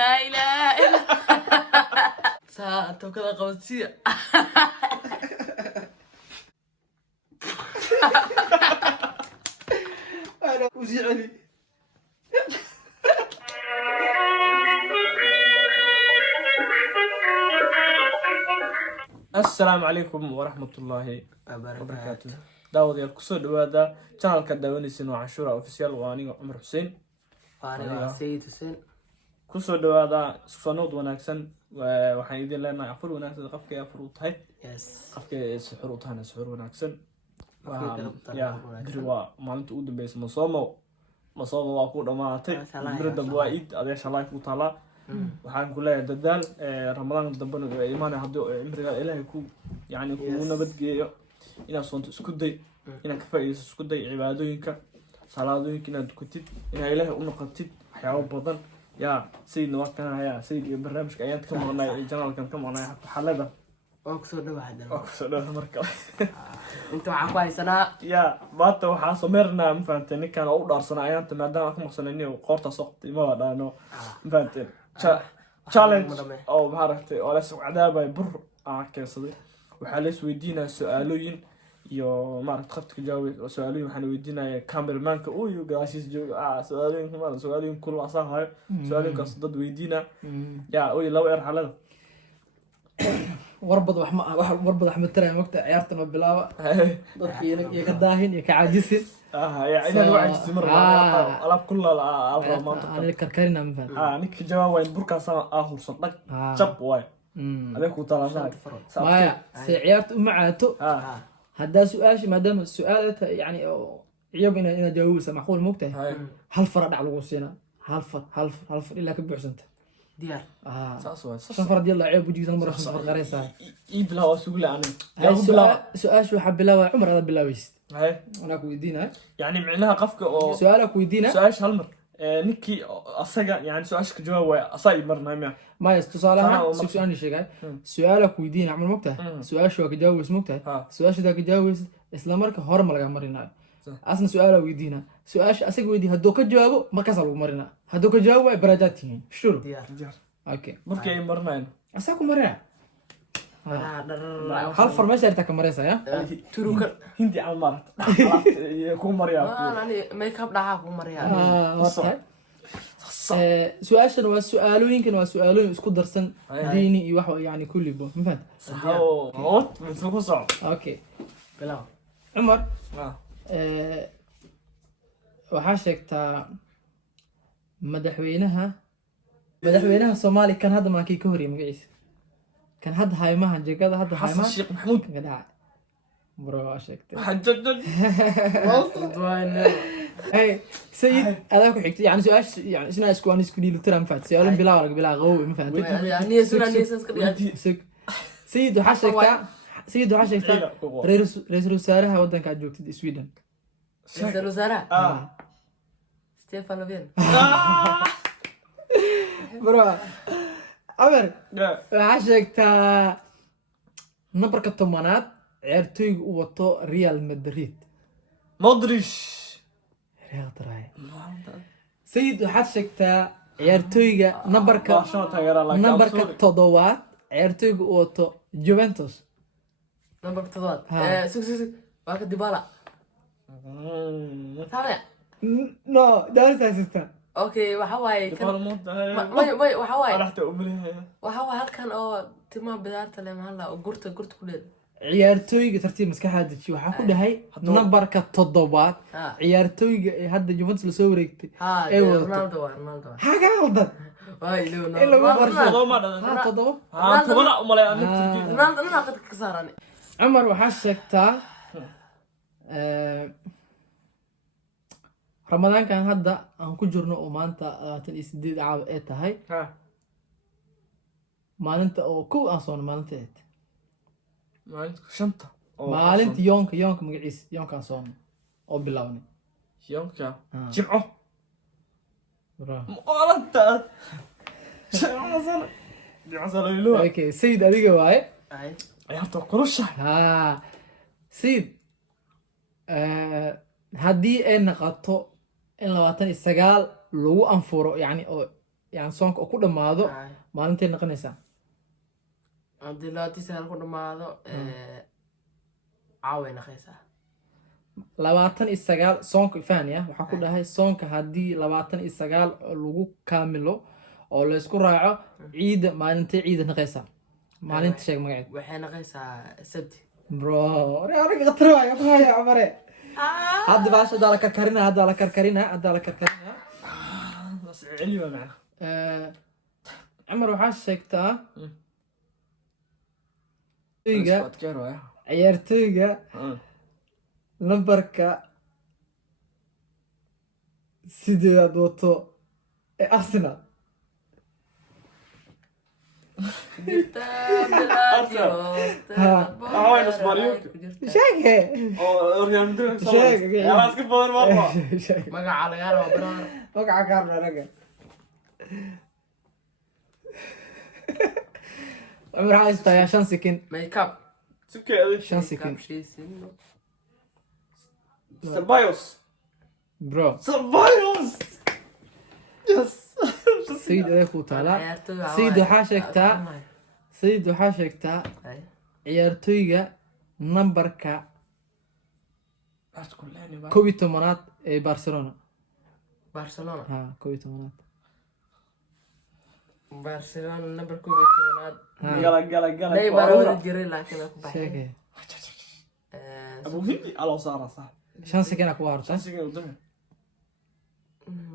لا إله إلا ساعة كذا قوسية أنا وزعلي. السلام عليكم ورحمة الله وبركاته. داود يا كسر وهذا channel كداوني سنو عاشورة official وأنا عمر حسين. وأنا سيد حسين. كسر وهذا سنود وناكسن وحيدين لنا عفر وناكسن قفك يا فروت هاي. Yes. قفك سحروت هنا سحر وناكسن. يا دروا ما أنت قدام بس مصامو وأكون ما أعطي برد بوايد هذا شلائك وطلع. waxaan ku leeyahay dadaal ramadaan dambana iimaan hadii cimriga ilaahay ku yaani ku nabad geeyo inaad soonto isku day inaad ka faa'iideyso isku day cibaadooyinka salaadooyinka inaad dukatid inaad ilaahay u noqotid waxyaabo badan yaa sidii waqtiga sidii barnaamijka ayaan ka maqnay channelkan ka maqnay xalada oo kusoo dhawaada marka inta waxaan ku haysanaa yaa maanta waxaan sameernaa ma fahanteen ninkan oo u dhaarsanaa ayaanta maadaama ka maqsanayni qoorta soo qabtay ma wadhaano ma fahanteen challenge oo maaragtay oo la soo cadaabay bur keensaday waxaa la isweydiinaa su'aalooyin iyo maaragtay qadka jawaab su'aalooyin waxaan weydiinayaa cameramanka oo iyo gaashiis jooga su'aalooyin kul asahay su'aalooyinkaas dad weydiina yaa oo laba xalada warbad wax ma taray waqti ciyaartana bilaaba dadkii iyo ka daahin iyo ka caajisin يا إنا وعجز مرة ألعب كل الألعاب أنا كركرنا مثلا نك جواب وين بركة سنة آخر صدق شب واي أبيك وطلع ما سعيرت معاته هذا سؤال ما دام السؤال يعني عيب إن جوز معقول مقتل هل فرد على الوصينا هل إلا كبير سنت ديار سفر ديال لعيب وجيت مرة سفر غريسة يبلا وسؤال أنا سؤال شو حب بلا عمر هذا بلا ويست هاي أنا كويدينا يعني معناها قفك أو سؤالك كويدينا سؤال هالمر نكي أصلا يعني سؤالك جواب أصاي مرنا ما يستصالها سؤال شيء سؤالك كويدينا عمر مقتل سؤال شو كجاوز مقتل سؤال شو كجاوز إسلامك هرم لقى مرينا أصلا سؤال ويدينا سؤال أسيق ويدي هدوك جوابه ما كسر مرينا هدوك جوابه براداتين شو ديار أوكي مركي مرنا أساكم مرينا هل فرماش أرتك مريسا يا تروك هندي على مرة يكون مريا أنا ميك اب دعاكم مريا سؤال شنو السؤال يمكن وسؤالين اسكو درسن ديني يوحو يعني كل بو ما فهمت صحوت بتسوق صعب اوكي بلا عمر waxaa sheegtaa madaxweynaha Soomaaliya kan hadda ma kii ka horreeyay magaciisa kan hadda haymaha jagada hadda haymaha Xasan Sheekh Maxamuud gadac bro sheegtay حجج اي سيد هذا كو حigtay يعني سؤال يعني اسنا isku dhiilitiran faat su'aalo bilaa qaw ma fahantin يعني سؤال كده سيد waxaa sheegtaa ra'iisul wasaaraha wadanka joogtay Sweden رئيس الوزراء ستيفان لوفين برو عمر waxaa sheegtaa numberka 10aad ciyaartoyga u wato Real Madrid مودريتش Real Madrid سيد waxaa sheegtaa ciyaartoyga numberka 7aad ciyaartoyga u wato Juventus نمبر 7 سك واحد ديبالا تمام no دارس assistant اوكي waxa waaye may waxa waaye halkan oo timaha bidaarta leh mahalla oo gurta ku leed ciyaartoyga tartiib maskaxda daji waxa ku dhahay numberka 7aad ciyaartoyga ee hadda Juventus la soo wareegtay ee Ronaldo haga haldan waay ila ma qorsho ma Ronaldo ma qad ka saarani Umar waxaa sheegtaa Ramadaankan hadda aan ku jirno oo maanta 28 caawa ee tahay maalinta oo ku aan soo maalinteed maalinta yoonka magaciisa yoonka soo oo bilawnay yoonka jimco maalinta okay sayid adiga waaye ciyaarta qurusha sayid haddii ay noqoto in 29 lagu anfuro yani oo yani soonka oo ku dhammaado Ay. maalintay noqonaysaa haddii 29 ku dhamaado caaway naqaysaa 29 soonka fahniya waxaa ku dhahay soonka haddii 29 lagu kaamilo oo laysku raaco ciida maalintay ciida noqaysaa maalinta sheeg magaceed waxay naqaysaa sabti bro aniga khatar waayo ku haya camare hadda baasha haddaa la karkarina haddaa la karkarina بس علي معه cumar waxaa sheegtaa كيرو ciyaartooyga lambarka 8 wato ee Arsenal sheege ريال مدريد sheege خلاص كيف بدل مره magaca laga rabo baraar magaca gaarna anaga cumar waxaa istaa 5 sekin makeup سكي هذه 5 sekin سبايوس bro سبايوس يس sayid adeeg ku taalaa sayid waxaa sheegtaa sayid waxaa sheegtaa ciyaartooyga nambarka 11 ee Barcelona Barcelona ha 11 Barcelona number 11 قلا قلا قلا Neymar wada jiray laakiin ku baxay sheege ابو هندي على صار صح 5 sekin ku harta شانسي قدام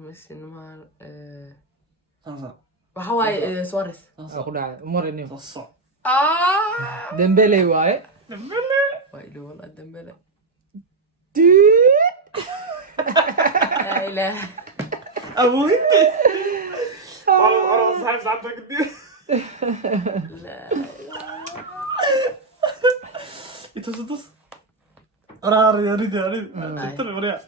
Messi Neymar صح waxa waaye Suarez ku dhacay umar inuu صح Dembele waaye waa ilo wala Dembele Dude. la ilaha ابو هندي والله صاحب صاحبك كثير la يتصدص رار يا ريد يا ريد تطلع مريع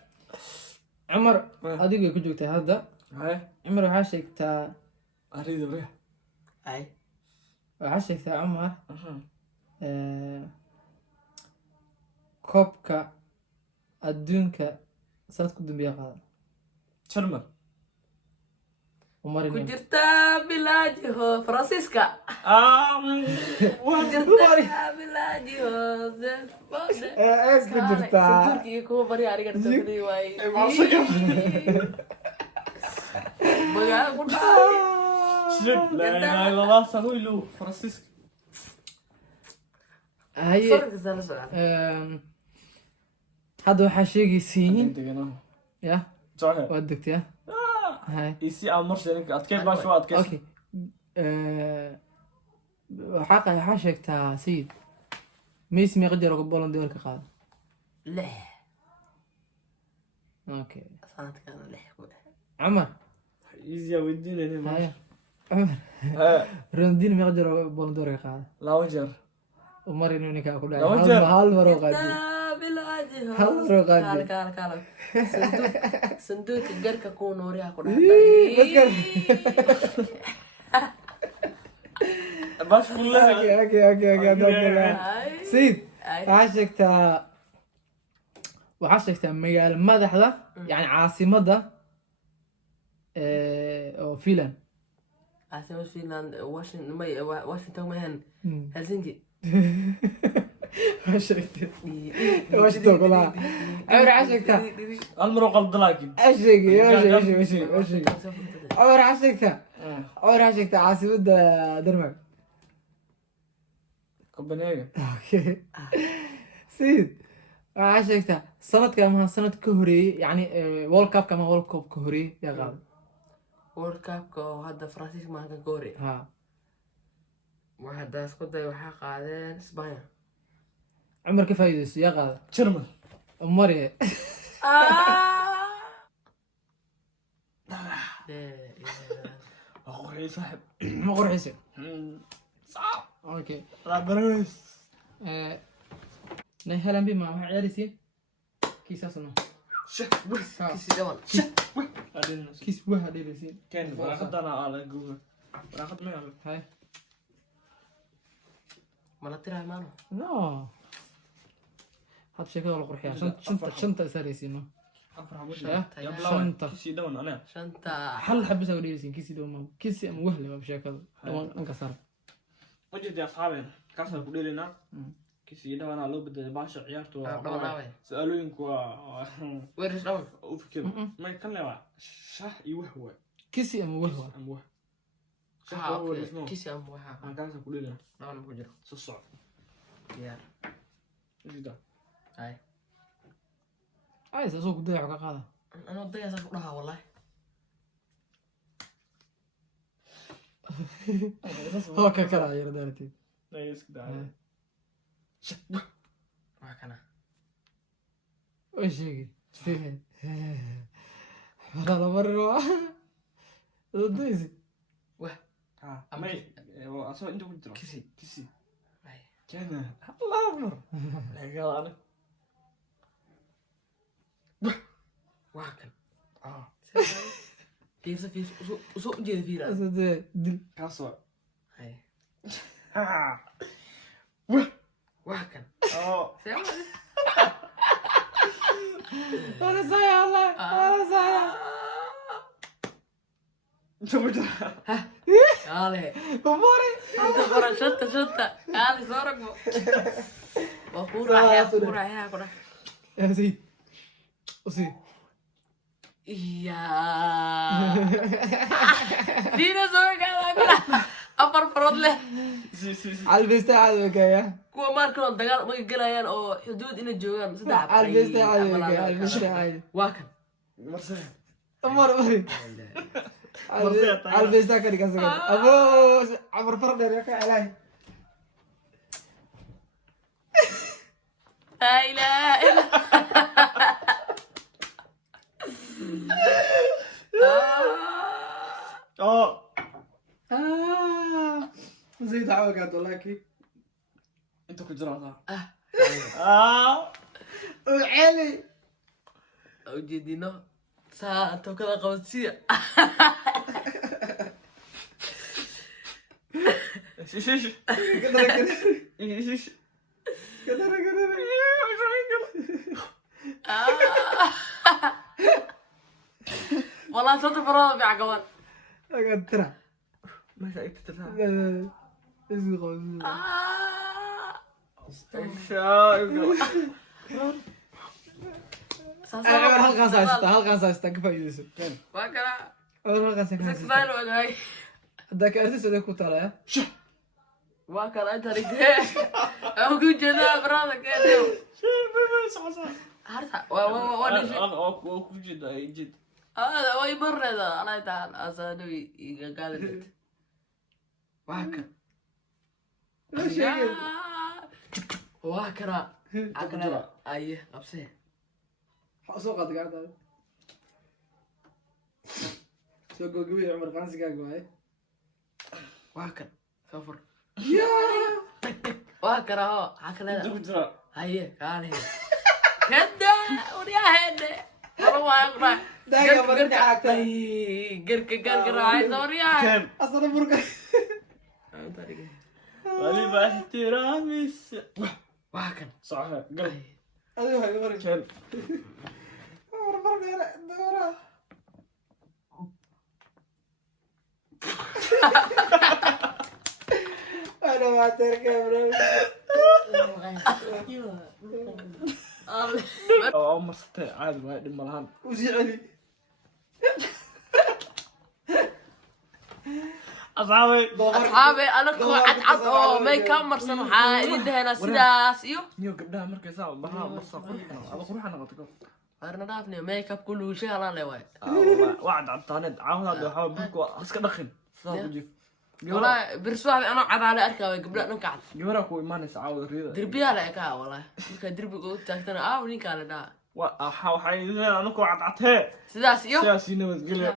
cumar adigay ku joogtay hadda هاي cumar waxaa sheegtaa اريد مريع ay waxaa sheegtaa cumar koobka adduunka saad ku dambeeya qaada شرمر umar ku inuu jirta bilaajiho Francisca ku jirta bilaajiho ku jirtaa Turkiga kuwa bari ariga dadii way bagaa ku dhacay شرب لا اله الا الله سوي له فرانسيسك haye Sorry sala socda hadda waxaa sheegaysiin ya جاهل waad degtay hay يسي امر شركه اتكيف ما شو اتكيف okay waxaa sheegtaa sayid Messi meeqa jeer oo Ballon d'Or ka qaada leh okay sanadkan leh ku cumar يزيا ودينا هنا haye cumar Ronaldinho meeqa jeer oo Ballon d'Or ka qaada لا وجر umar inuu ninka ku Laba jeer. dhacay hal mar oo qaadi bilaajiho hal mar oo qaadi kala sanduuqa garka ku nooriya ku باش كلها dhacay sayid waxaa sheegtaa magaalo madaxda yani caasimada oo Finland عاصمة فنلندا واشنطن مهن هلسنكي washington kulaha cumar waxaa sheegtaa المرو قلب لكن ashegi cumar waxaa sheegtaa caasimada Denmark كوبنهاجن okay sayid waxaa sheegtaa sanadka ama sanad ka horeeyay yani world cup ama world cup ka horeeyay yaa qaaday World Cup ka hadda Francisco ma ka goori ha waxda isku day waxa qaadeen Spain cumar ka faa'iideyso yaa qaaday شرمر umar اخوي صاحب ma qurxisay صعب okay لا برويس nay helan bima waxa ciyaaraysiin kiisasna شك بس kisi jaban kiis waxa dheeraysiin كان اخذنا على جوجل اخذ ما يعمل hay mala tiraa maano no had sheekada la qurxiyaa shanta isaaraysiino shanta كيسي دون أنا shanta hal xabis oo dheeraysiin kisi dhow kisi ama wahle waa sheekada dhanka sare وجد يا أصحابي كاسر كلنا كيسي دون أنا لو بدي باشا عيارته dhawanaawe سألوينك weeris dhawan وفكر ما يكلم شح يوهو kisi ama wahle أموه شح هو اللي اسمه kisi ama waxa أنا كاسر كلنا dhawan ku jiro صصع diyaar وجد hay ay soo ku dayaco ka qaada anoo dayasa ku dhaha wallahi oo ka kala yar daartay لا يسكت waa kana oo sheegi fiican wala marro oo daysi ما هو أصلا أنت كنت كيسي كيسي hay كان الله أكبر لا قال أنا waa kan fiirsa fiirsa usoo ujeeda fiira asade dil كاسر hay ها waa kan wala saya allah wala saya أنت بدر kaale umari inta qoran shanta kaale soo ragbo waa ku raaxaya ku dhax يا سيد وسيد iyaa fiira soo gaala ku dhax afar farood leh على البيست عاد وكايا kuwa markano dagaal ma galayaan oo xuduud inay joogaan saddex على البيست عاد وكايا على البيست عاد waa kan مرسل مري على البيست كان كذا ابو عمر فرد يا كاي لا اله الا زي دعوة قاعد والله كي أنت كنت جراتها وعلي ujeedino saato kala qabadsiya إيش كده كده إيش كده كده والله صوت فراد في عقبان قاعد ترى ما شايف تتلها لا لا اسمي خلاص halkan saasta ka faa'iideyso waa kala halkan saasta sextaan wadaay hadda ka artay sida ku talaya waa kala inta rigee aan ku jeedaa farada keeyo harta waa أنا كنت جد هذا way barreeda anay taan asaadii iga gaadid waa kan waa kala akala ay qabsee soo qaad gacanta soo gogobay Umar Qansigaaga waay waa kan safar ya waa kala akala أنت كنت جرا haye kaale kada uriya hede wala waa qra daaga marka agta garka raay sawriya كم asana burka ولي باحترامي waa kan صح قلب adiga hay mar كم Umar barneera dora أنا ما أترك برو أو مرستين عادي ما يدري ملهان وزعلي أصحابي أصحابي أنا عد أو ميك اب مرسم waxaa idin dahana sidaas iyo نيو قبلها مركز ساعة بها مرسل هذا قروح أنا غتقول arna dhaafne make up kullu shay halaan leeyahay والله وعد على الطانيت عاود هذا حاول بكو اسك دخن صار جيف والله برسوح أنا عبالة أركب قبل نكع جورا كو إيمان سعود ريدا دربيها لا كا والله كان دربي قلت تاكتنا نيك على دا وحاو حي أنا كو عد عتها sidaas iyo سياسي نوز قلي